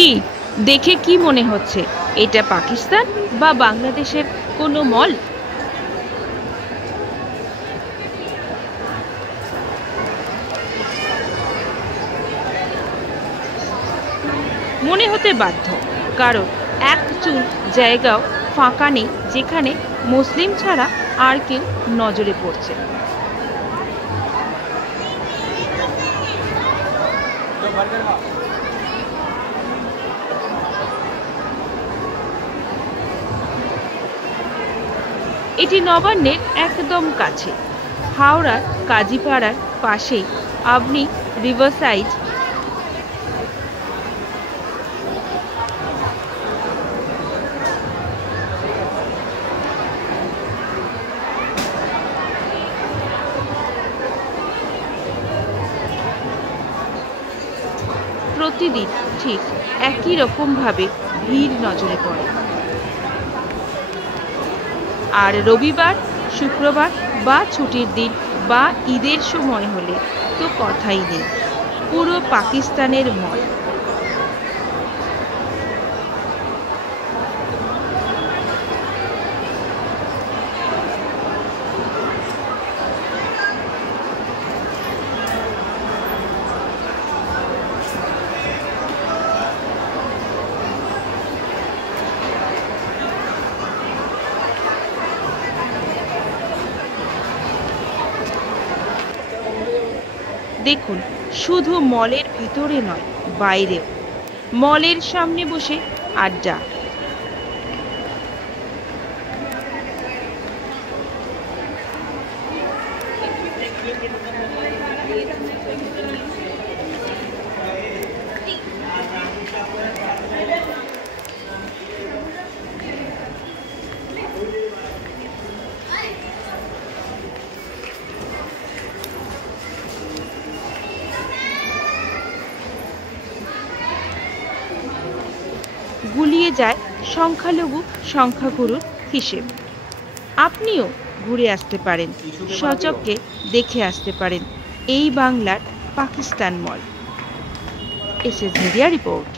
কি দেখে কি মনে হচ্ছে? এটা পাকিস্তান বা বাংলাদেশের কোনো মল? মনে হতে বাধ্য, কারণ এক চুল জায়গাও ফাঁকা নেই যেখানে মুসলিম ছাড়া আর কেউ নজরে পড়ছে। এটি নবান্নের একদম কাছে, হাওড়ার কাজীপাড়ার পাশেই আপনি রিভারসাইড। প্রতিদিন ঠিক একই রকমভাবে ভিড় নজরে পড়ে, আর রবিবার, শুক্রবার বা ছুটির দিন বা ঈদের সময় হলে তো কথাই নেই, পুরো পাকিস্তানের মল। দেখুন, শুধু মলের ভিতরে নয়, বাইরেও। মলের সামনে বসে আড্ডা, গুলিয়ে যায় সংখ্যালঘু সংখ্যাগুরুর হিসেব। আপনিও ঘুরে আসতে পারেন, সচক্ষে দেখে আসতে পারেন এই বাংলার Pakistan mall. SS media report.